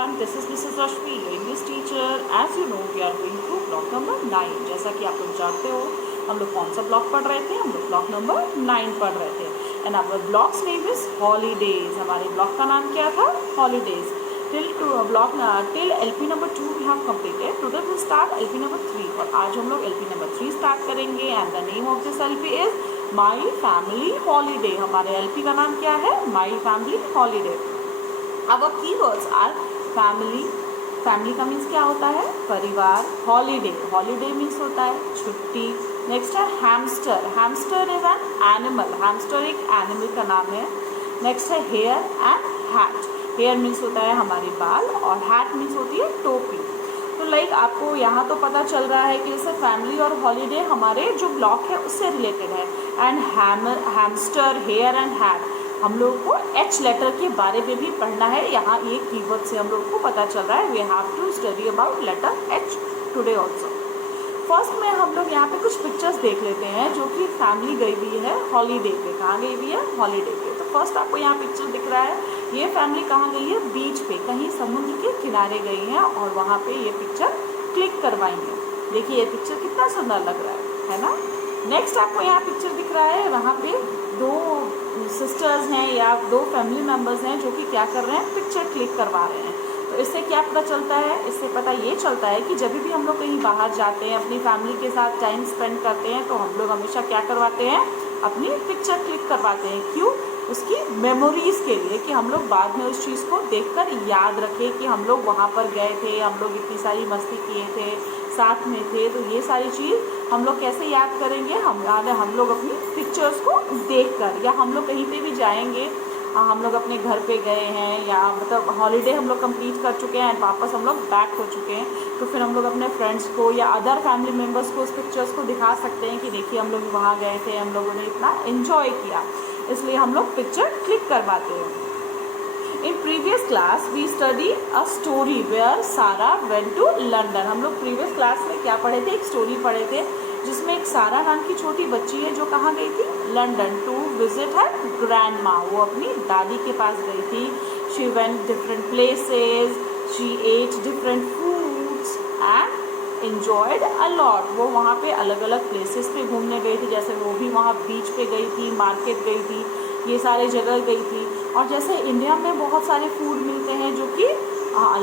This is Mrs. Rashmi, your English teacher. As you know, we are going through block number 9. जैसा कि आप लोग जानते हो हम लोग कौन सा ब्लॉक पढ़ रहे थे, हम लोग ब्लॉक नंबर 9 पढ़ रहे थे. And our blocks name is holidays. हमारे ब्लॉक का नाम क्या था? Holidays. till LP number 2 we have completed. Today we start LP number 3 और आज हम लोग LP number 3 स्टार्ट करेंगे. And the name of this LP is my family holiday. हमारे LP का नाम क्या है? My family holiday. Our keywords are family. Family का मीन्स क्या होता है? परिवार. हॉलीडे. हॉलीडे मीन्स होता है छुट्टी. नेक्स्ट है hamster. Hamster is an animal. Hamster एक एनिमल का नाम है. नेक्स्ट है hair and hat. Hair means होता है हमारे बाल और हैट मीन्स होती है टोपी. तो लाइक आपको यहाँ तो पता चल रहा है कि जैसे फैमिली और हॉलीडे हमारे जो ब्लॉक है उससे रिलेटेड है. And hamster, hair and hat हम लोग को एच लेटर के बारे में भी पढ़ना है. यहाँ ये कीवर्ड से हम लोग को पता चल रहा है. We have to study about letter H today also. First में हम लोग यहाँ पे कुछ पिक्चर्स देख लेते हैं जो कि फैमिली गई हुई है हॉलीडे पे. कहाँ गई हुई है? हॉलीडे पे. तो फर्स्ट आपको यहाँ पिक्चर दिख रहा है. ये फैमिली कहाँ गई है? बीच पे, कहीं समुद्र के किनारे गई हैं और वहाँ पे ये पिक्चर क्लिक करवाएंगे. देखिए ये पिक्चर कितना सुंदर लग रहा है ना. नेक्स्ट आपको यहाँ पिक्चर दिख रहा है. वहाँ पे दो सिस्टर्स हैं या दो फैमिली मेम्बर्स हैं जो कि क्या कर रहे हैं? पिक्चर क्लिक करवा रहे हैं. तो इससे क्या पता चलता है? इससे पता ये चलता है कि जब भी हम लोग कहीं बाहर जाते हैं, अपनी फैमिली के साथ टाइम स्पेंड करते हैं, तो हम लोग हमेशा क्या करवाते हैं? अपनी पिक्चर क्लिक करवाते हैं. क्यों? उसकी मेमोरीज़ के लिए, कि हम लोग बाद में उस चीज़ को देखकर याद रखें कि हम लोग वहाँ पर गए थे, हम लोग इतनी सारी मस्ती किए थे, साथ में थे. तो ये सारी चीज़ हम लोग कैसे याद करेंगे? हम लोग अपनी पिक्चर्स को देखकर. या हम लोग कहीं पे भी जाएंगे, हम लोग अपने घर पे गए हैं या मतलब हॉलीडे हम लोग कंप्लीट कर चुके हैं एंड वापस हम लोग बैक हो चुके हैं, तो फिर हम लोग अपने फ्रेंड्स को या अदर फैमिली मेम्बर्स को उस पिक्चर्स को दिखा सकते हैं कि देखिए हम लोग वहाँ गए थे, हम लोगों ने इतना एंजॉय किया. इसलिए हम लोग पिक्चर क्लिक करवाते हैं. In previous class we study a story where Sara went to London. हम लोग प्रीवियस क्लास में क्या पढ़े थे? एक स्टोरी पढ़े थे जिसमें एक सारा नाम की छोटी बच्ची है जो कहाँ गई थी? London to visit her grandma. वो अपनी दादी के पास गई थी. She went different places, she ate different foods and enjoyed a lot. वो वहाँ पे अलग अलग प्लेसेस पे घूमने गई थी. जैसे वो भी वहाँ बीच पे गई थी, मार्केट गई थी, ये सारे जगह गई थी. और जैसे इंडिया में बहुत सारे फूड मिलते हैं जो कि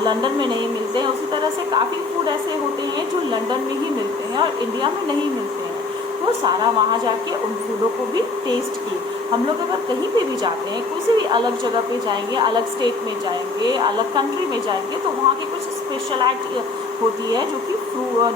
लंदन में नहीं मिलते हैं, उसी तरह से काफ़ी फूड ऐसे होते हैं जो लंदन में ही मिलते हैं और इंडिया में नहीं मिलते हैं. तो सारा वहाँ जाके उन फूडों को भी टेस्ट की. हम लोग अगर कहीं पे भी जाते हैं, किसी भी अलग जगह पे जाएंगे, अलग स्टेट में जाएंगे, अलग कंट्री में जाएंगे, तो वहाँ की कुछ स्पेशलिटी होती है जो कि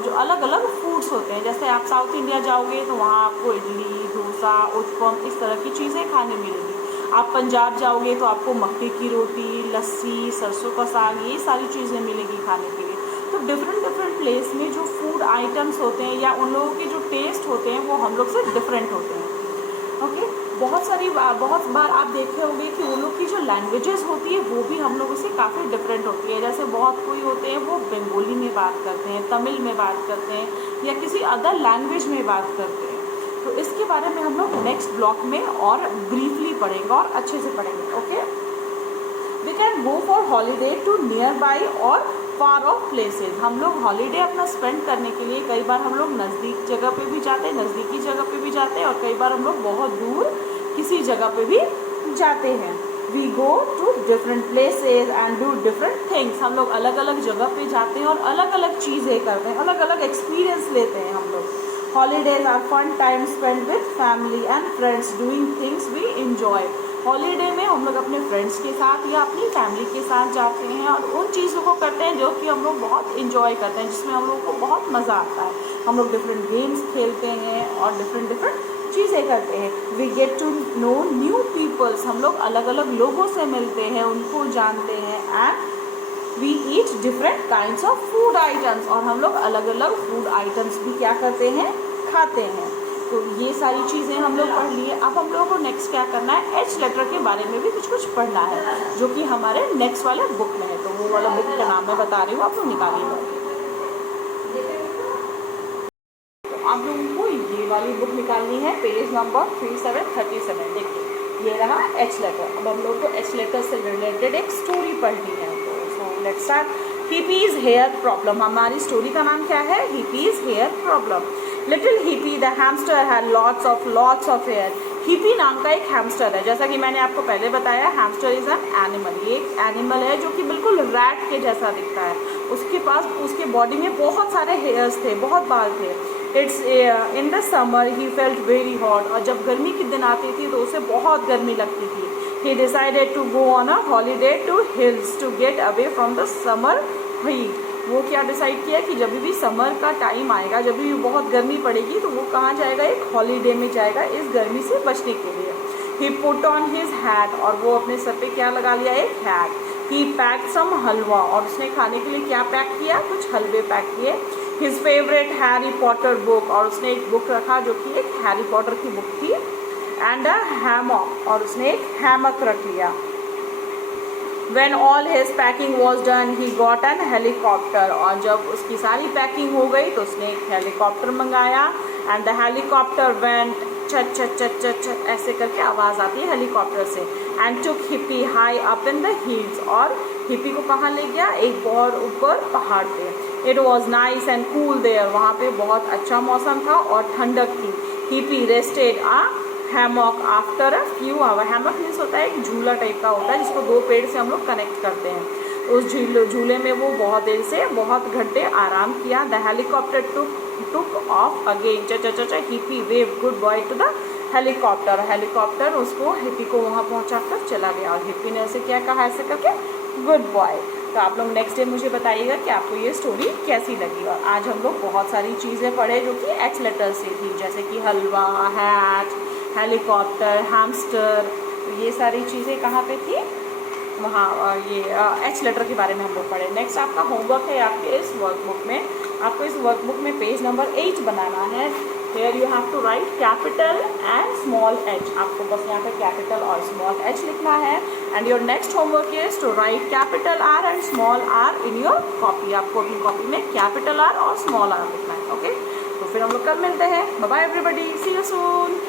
जो अलग अलग फूड्स होते हैं. जैसे आप साउथ इंडिया जाओगे तो वहाँ आपको इडली, डोसा, उत्पम इस तरह की चीज़ें खाने मिलेगी. आप पंजाब जाओगे तो आपको मक्के की रोटी, लस्सी, सरसों का साग, ये सारी चीज़ें मिलेगी खाने के लिए. तो डिफरेंट प्लेस में जो फूड आइटम्स होते हैं या उन लोगों के जो टेस्ट होते हैं वो हम लोग से डिफरेंट होते हैं. ओके. बहुत बार आप देखे होंगे कि उन लोग की जो लैंग्वेजेस होती है वो भी हम लोगों से काफ़ी डिफरेंट होती है. जैसे बहुत कोई होते हैं वो बंगाली में बात करते हैं, तमिल में बात करते हैं या किसी अदर लैंग्वेज में बात करते हैं. तो इसके बारे में हम लोग नेक्स्ट ब्लॉक में और ब्रीफली पढ़ेंगे और अच्छे से पढ़ेंगे. Okay. We can go for holiday to nearby और फार ऑफ प्लेसेस. हम लोग हॉलीडे अपना स्पेंड करने के लिए कई बार हम लोग नज़दीक जगह पे भी जाते हैं, नज़दीकी जगह पे भी जाते हैं, और कई बार हम लोग बहुत दूर किसी जगह पे भी जाते हैं. We go to different places and do different things. हम लोग अलग अलग जगह पे जाते हैं और अलग अलग चीज़ें करते हैं, अलग अलग एक्सपीरियंस लेते हैं हम लोग. Holidays are fun time spend with family and friends doing things we enjoy. Holiday में हम लोग अपने फ्रेंड्स के साथ या अपनी फैमिली के साथ जाते हैं और उन चीज़ों को करते हैं जो कि हम लोग बहुत इंजॉय करते हैं, जिसमें हम लोग को बहुत मज़ा आता है. हम लोग डिफरेंट गेम्स खेलते हैं और डिफरेंट चीज़ें करते हैं. We get to know new peoples. हम लोग अलग अलग लोगों से मिलते हैं, उनको जानते हैं. And we eat different kinds of food items. और हम लोग अलग अलग फूड आइटम्स भी क्या करते हैं? खाते हैं. तो ये सारी चीज़ें हम लोग पढ़ लिए. अब हम लोगों को नेक्स्ट क्या करना है? एच लेटर के बारे में भी कुछ पढ़ना है जो कि हमारे नेक्स्ट वाले बुक में है. तो वो वाला बुक का नाम मैं बता रही हूँ, आप लोग निकालिएगा. तो आप लोगों को ये वाली बुक निकालनी है, पेज नंबर 3737. देखिए ये रहा एच लेटर. अब हम लोग को एच लेटर से रिलेटेड एक स्टोरी पढ़नी है. तो let's start. Hippy's hair problem. हमारी स्टोरी का नाम क्या है? Hippy's hair problem. Little Hippy the hamster had lots of hair. Hippy नाम का एक हैमस्टर है. जैसा कि मैंने आपको पहले बताया, हैमस्टर इज़ एन एनिमल. ये एक एनिमल है जो कि बिल्कुल रैट के जैसा दिखता है. उसके पास उसके बॉडी में बहुत सारे हेयर्स थे, बहुत बाल थे. It's in the summer he felt very hot. और जब गर्मी के दिन आती थी तो उसे बहुत गर्मी लगती थी. He decided to go on a holiday to hills to get away from the summer heat. वो क्या डिसाइड किया कि जब भी समर का टाइम आएगा, जब भी बहुत गर्मी पड़ेगी, तो वो कहाँ जाएगा? एक हॉलीडे में जाएगा इस गर्मी से बचने के लिए. ही पुट ऑन हिज हैट. और वो अपने सर पे क्या लगा लिया? एक हैट. ही पैक सम हलवा. और उसने खाने के लिए क्या पैक किया? कुछ हलवे पैक किए. His favourite Harry Potter book. और उसने एक बुक रखा जो कि एक हैरी पॉटर की बुक थी. And a hammock. और उसने एक हैमक रख लिया. When all his packing was done, he got an helicopter. और जब उसकी सारी पैकिंग हो गई तो उसने एक हेलीकॉप्टर मंगाया. एंड द हेलीकॉप्टर वेंट चट चट चट चट चट ऐसे करके आवाज़ आती है हेलीकॉप्टर से. And took Hippy high up in the hills. और हिप्पी को कहाँ ले गया? एक बहुत ऊपर पहाड़ पे. It was nice and cool there. वहाँ पे बहुत अच्छा मौसम था और ठंडक थी. Hippy rested a hammock after a few hour. Hammock means होता है एक झूला टाइप का होता है जिसको दो पेड़ से हम लोग कनेक्ट करते हैं. उस झूले में वो बहुत देर से बहुत घंटे आराम किया. The helicopter took off again. चा Hippy wave goodbye to the helicopter. Helicopter उसको हिप्पी को वहाँ पहुँचा कर चला गया. और हिप्पी ने ऐसे क्या कहा? ऐसे करके गुड बॉय. तो आप लोग नेक्स्ट डे मुझे बताइएगा कि आपको ये स्टोरी कैसी लगी. और आज हम लोग बहुत सारी चीज़ें पढ़े जो कि एच लेटर से थी, जैसे कि हलवा, हैट, हेलीकॉप्टर, हैमस्टर. ये सारी चीज़ें कहाँ पे थी? वहाँ. ये एच लेटर के बारे में हम लोग पढ़े. नेक्स्ट आपका होमवर्क है आपके इस वर्कबुक में. आपको इस वर्कबुक में पेज नंबर 8 बनाना है. Here you have to write capital and small H. आपको बस यहाँ पे कैपिटल और स्मॉल एच लिखना है. And your next homework is to write capital R and small R in your copy. आपको अपनी कॉपी में कैपिटल आर और स्मॉल आर लिखना है. ओके, तो फिर हम लोग कल मिलते हैं. Bye bye everybody, see you soon.